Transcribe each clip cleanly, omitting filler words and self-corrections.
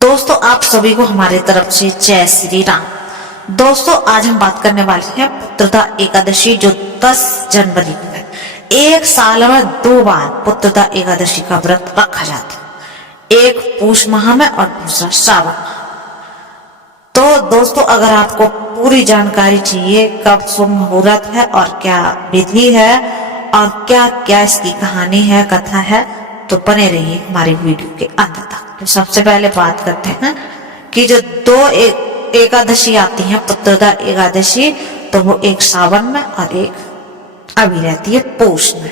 दोस्तों आप सभी को हमारी तरफ से जय श्री राम। दोस्तों आज हम बात करने वाले हैं पुत्रदा एकादशी जो 10 जनवरी को है। एक साल में 2 बार पुत्रदा एकादशी का व्रत रखा जाता है, एक पूष माह में और दूसरा श्रावण माह। तो दोस्तों अगर आपको पूरी जानकारी चाहिए कब शुभ मुहूर्त है और क्या विधि है और क्या क्या इसकी कहानी है, कथा है, तो बने रहिए हमारी वीडियो के अंत तक। तो सबसे पहले बात करते हैं कि जो 2 एकादशी आती हैं पुत्रदा एकादशी, तो वो एक सावन में और एक अभी रहती है पूष में।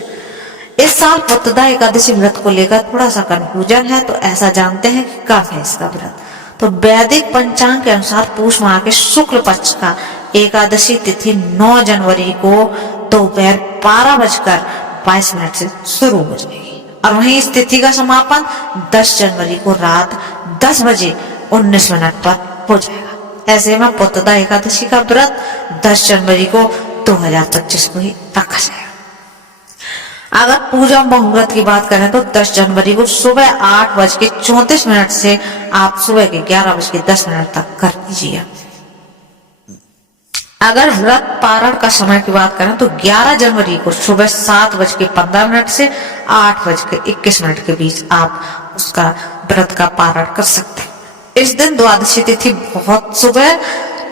इस साल पुत्रदा एकादशी व्रत को लेकर थोड़ा सा कंफ्यूजन है, तो ऐसा जानते हैं कि कब है इसका व्रत। तो वैदिक पंचांग के अनुसार पूष माह के शुक्ल पक्ष का एकादशी तिथि 9 जनवरी को दोपहर 12:22 से शुरू हो जाएगी और वहीं इस तिथि का समापन 10 जनवरी को रात 10:19 पर हो जाएगा। ऐसे में पुत्रदा एकादशी का व्रत 10 जनवरी को 2025 को ही रखा जाएगा। अगर पूजा मुहूर्त की बात करें तो 10 जनवरी को सुबह 8:34 से आप सुबह के 11:10 तक कर दीजिए। अगर व्रत पारण का समय की बात करें तो 11 जनवरी को सुबह 7:15 से 8:21 के बीच आप उसका व्रत का पारण कर सकते हैं। इस दिन द्वादशी तिथि बहुत सुबह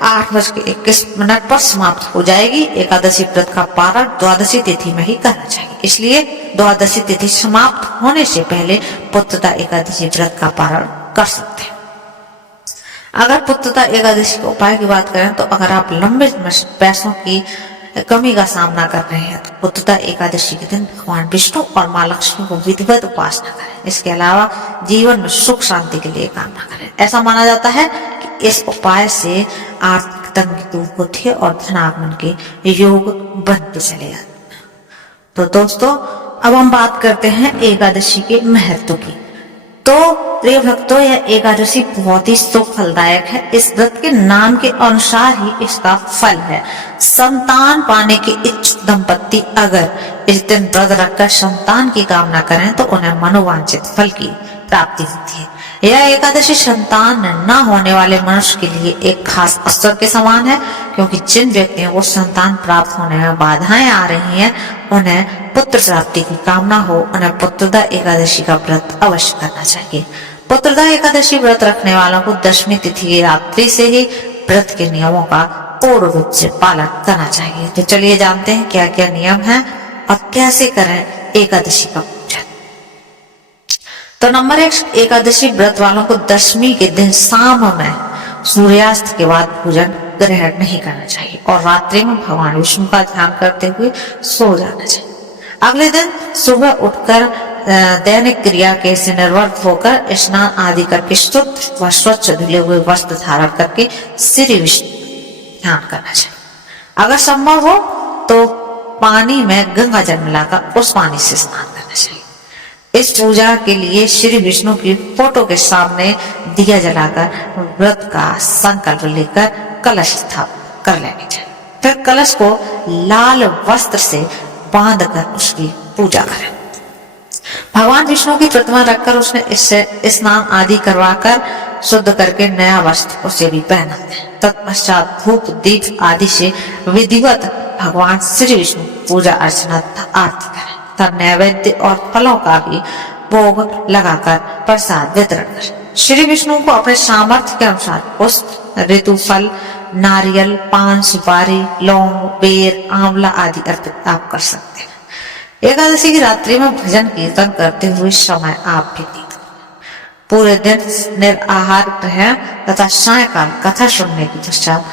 8:21 पर समाप्त हो जाएगी। एकादशी व्रत का पारण द्वादशी तिथि में ही करना चाहिए, इसलिए द्वादशी तिथि समाप्त होने से पहले पुत्रदा एकादशी व्रत का पारण कर सकते हैं। अगर पुत्रदा एकादशी के उपाय की बात करें तो अगर आप लंबे पैसों की कमी का सामना कर रहे हैं तो पुत्रदा एकादशी के दिन भगवान विष्णु और माँ लक्ष्मी को विधिवत उपासना करें। इसके अलावा जीवन में सुख शांति के लिए कामना करें। ऐसा माना जाता है कि इस उपाय से आर्थिक तंगी दूर होती है और धनागमन के योग बनते चले जाते हैं। तो दोस्तों अब हम बात करते हैं एकादशी के महत्व की। तो प्रिय भक्तों, यह एकादशी बहुत ही सुख फलदायक है। इस व्रत के नाम के अनुसार ही इसका फल है। संतान पाने के इच्छुक दंपत्ति अगर इस दिन व्रत रखकर संतान की कामना करें तो उन्हें मनोवांछित फल की प्राप्ति होती है। यह एकादशी संतान न होने वाले मनुष्य के लिए एक खास अवसर के समान है, क्योंकि जिन व्यक्तियों को संतान प्राप्त होने में बाधाएं आ रही हैं, उन्हें पुत्र प्राप्ति की कामना हो, उन्हें पुत्रदा एकादशी का व्रत अवश्य करना चाहिए। पुत्रदा एकादशी व्रत रखने वालों को 10वीं तिथि की रात्रि से ही व्रत के नियमों का पूर्ण रूप से पालन करना चाहिए। तो चलिए जानते हैं क्या क्या नियम है और कैसे करें एकादशी का पूजन। तो नंबर 1, एकादशी व्रत वालों को 10वीं के दिन शाम में सूर्यास्त के बाद पूजन ग्रहण नहीं करना चाहिए और रात्रि में भगवान विष्णु का ध्यान करते हुए सो जाना चाहिए। अगले दिन सुबह उठकर दैनिक क्रिया के से निर्वृत्त होकर स्नान आदि करके शुद्ध व स्वच्छ धुले हुए वस्त्र धारण करके श्री विष्णु ध्यान करना चाहिए। अगर संभव हो तो पानी में गंगा जल मिलाकर उस पानी से स्नान करना चाहिए। इस पूजा के लिए श्री विष्णु की फोटो के सामने दिया जलाकर व्रत का संकल्प लेकर कलश स्थापित कर लेनी चाहिए। फिर कलश को लाल वस्त्र से बांधकर उसकी पूजा करें। भगवान विष्णु की प्रतिमा रखकर उसने इससे स्नान आदि करवाकर शुद्ध करके नया वस्त्र उसे भी पहना दें। तत्पश्चात धूप दीप आदि से विधिवत भगवान श्री विष्णु पूजा अर्चना आरती करें। तब नैवेद्य और फलों का भी भोग लगाकर प्रसाद वितरण करें। श्री विष्णु को अपने सामर्थ्य के अनुसार पुष्प, ऋतु फल, नारियल, पान, सुपारी, लौंग, बेर, आंवला आदि अर्पित आप कर सकते हैं। एकादशी की रात्रि में भजन कीर्तन करते हुए समय आप व्यतीत करें। पूरे दिन निराहार रहें तथा सायंकाल कथा सुनने के पश्चात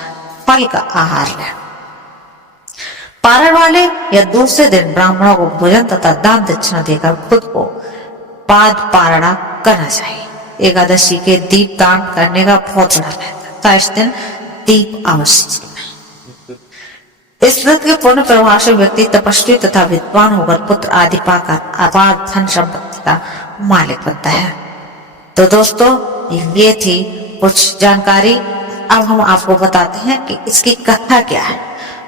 फल का आहार लें। पारण वाले या दूसरे दिन ब्राह्मणों को भोजन तथा दान दक्षिणा देकर खुद को पाद पारणा करना चाहिए। एकादशी के दीप दान करने का बहुत बड़ा महत्व है। इस दिन दीप अवश्य जलाएं। इस व्रत के पूर्ण प्रभाव से व्यक्ति तपस्वी तथा विद्वान होकर पुत्र आदि पाकर अपार धन संपत्ति का मालिक बनता है। तो दोस्तों ये थी कुछ जानकारी। अब हम आपको बताते हैं कि इसकी कथा क्या है।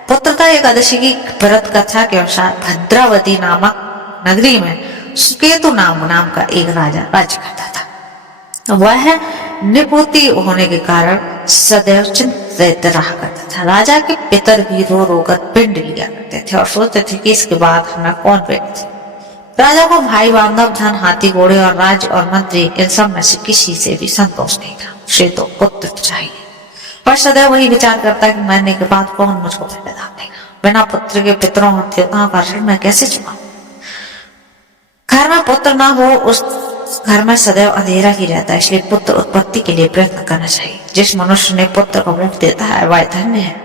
पुत्रदा एकादशी की व्रत कथा के अनुसार भद्रावती नामक नगरी में सुकेतु नाम का एक राजा राज्य करता था। वह निपुति होने के कारण सदैव चिंतित रहा करता था। राजा के पितर भी रो रो कर पिंड लिया करते थे और सोचते थे कि इसके बाद हमें कौन बेटे। राजा को भाई बांधव, धन, हाथी घोड़े और राज्य और मंत्री, इन सब में से किसी से भी संतोष नहीं था। उसे तो पुत्र चाहिए, पर सदैव वही विचार करता कि मरने के बाद कौन मुझको पिंड दान देगा। बिना पुत्र के पितरों और देवताओं का ऋण मैं कैसे चुकाऊं। घर में पुत्र ना हो उस घर में सदैव अंधेरा ही रहता है, इसलिए पुत्र उत्पत्ति के लिए प्रयत्न करना चाहिए। जिस मनुष्य ने पुत्र को मुख देता है वह धन्य है,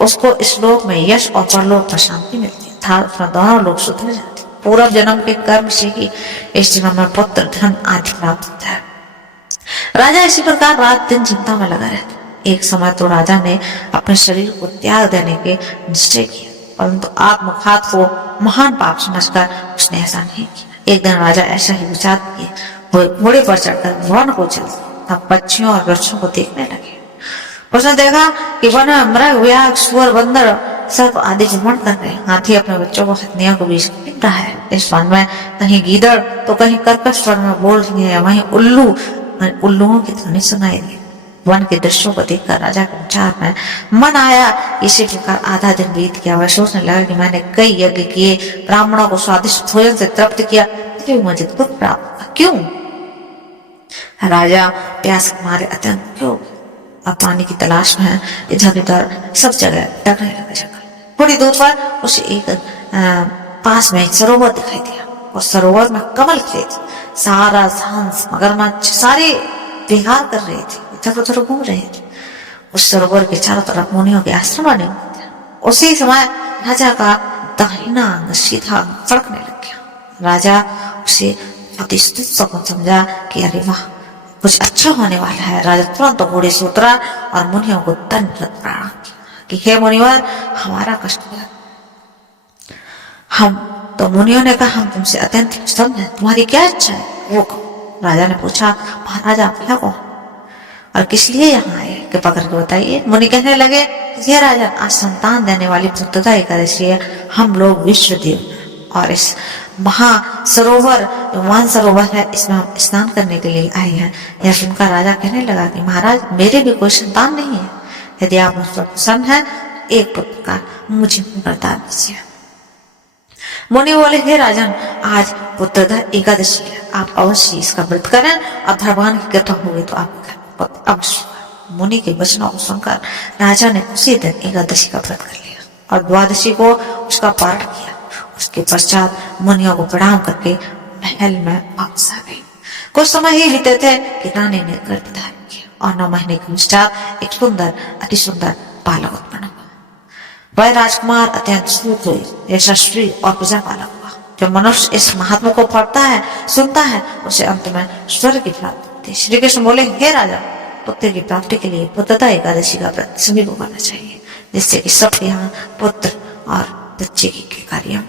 उसको इस लोक में यश और परलोक में शांति मिलती है, उसमें दोनों लोग सुधर जाते। पूर्व जन्म के कर्म से ही इस जन्म में पुत्र, धन आदि प्राप्त होता है। राजा इसी प्रकार रात दिन चिंता में लगा रहता। एक समय तो राजा ने अपने शरीर को त्याग देने के निश्चय किया, परंतु आत्मघात को महान पाप समझकर उसने ऐसा नहीं किया। एक दिन राजा ऐसा ही विचार किए घोड़े पर चढ़कर वन को चल, तब पक्षियों और वृक्षों को देखने लगे। उसने देखा कि वन में मृग, व्याघ, सुअर, बंदर, सर्प आदि घुमड़ कर रहे। हाथी अपने बच्चों को हथनिया को बीच पीट रहा है। इस वन में कहीं गीदड़ तो कहीं कर्कश स्वर में बोल रही है, वहीं उल्लुओं की ध्वनि सुनाई दी। वन के दृश्यों को देखकर राजा के विचार में मन आया। इसी प्रकार आधा दिन बीत गया। वह सोचने लगा कि मैंने कई यज्ञ किए, ब्राह्मणों को स्वादिष्ट भोजन से तृप्त किया, फिर मुझे दुख प्राप्त हुआ। क्यों? राजा प्यास के मारे अत्यंत क्यों अब पानी की तलाश में है, इधर उधर सब जगह टकने लगा। थोड़ी दूर पर उसे एक पास में एक सरोवर दिखाई दिया। उस सरोवर में कमल खिले थे। सारा हंस, मगरमच्छ सारे विहार कर रहे थे, इधर उधर घूम रहे थे। उस सरोवर के चारों तरफ मुनियों के आश्रम बने हुए थे। उसी समय राजा का दाहिना अंग सीधा फड़कने लग गया। राजा उसे अति सपन समझा कि अरे वाह, कुछ अच्छा होने वाला है। राजा तुरंत घोड़े से उतरा और मुनियों को दंडवत प्रणाम किया कि हे मुनिवर, हमारा कष्ट है। हम तो मुनियों ने कहा, हम तुमसे अत्यंत प्रसन्न हैं, तुम्हारी क्या इच्छा है वो कहो। राजा ने पूछा, महाराज आप क्या कहो और किस लिए यहाँ आए, कृपा करके बताइए। मुनि कहने लगे, हे राजा, आज संतान देने वाली पुत्रदा एकादशी है। हम लोग विश्वदेव और इस महासरोवर मान सरोवर है, इसमें हम स्नान करने के लिए आए हैं। यह सुनकर राजा कहने लगा कि महाराज, मेरे भी कोई संतान नहीं है। यदि आप मुझ पर प्रसन्न है, एक पुत्र का मुझे वरदान दीजिए। मुनि बोले, हे राजन, आज पुत्रदा एकादशी है, आप अवश्य इसका व्रत करें और भगवान की कृपा होगी तो आपके घर पुत्र अवश्य। मुनि के वचनों को सुनकर राजा ने उसी दिन एकादशी का व्रत कर लिया और द्वादशी को उसका पारण किया। उसके पश्चात मुनियों को प्रणाम करके महल में वापस आ गई। कुछ समय ही बीते थे कि रानी ने गर्भ धारण किया और 9 महीने के पश्चात एक सुंदर, अति सुंदर बालक उत्पन्न हुआ। वह राजकुमार अत्यंत सूर्य, यशस्वी और प्रजा पालक हुआ। जब मनुष्य इस महात्मा को पढ़ता है, सुनता है, उसे अंत में स्वर्ग की प्राप्ति होती है। श्री कृष्ण बोले, हे राजा, पुत्र की प्राप्ति के लिए पुत्रदा एकादशी का व्रत सभी को करना चाहिए, जिससे कि सबके यहाँ पुत्र और बच्चे की कार्य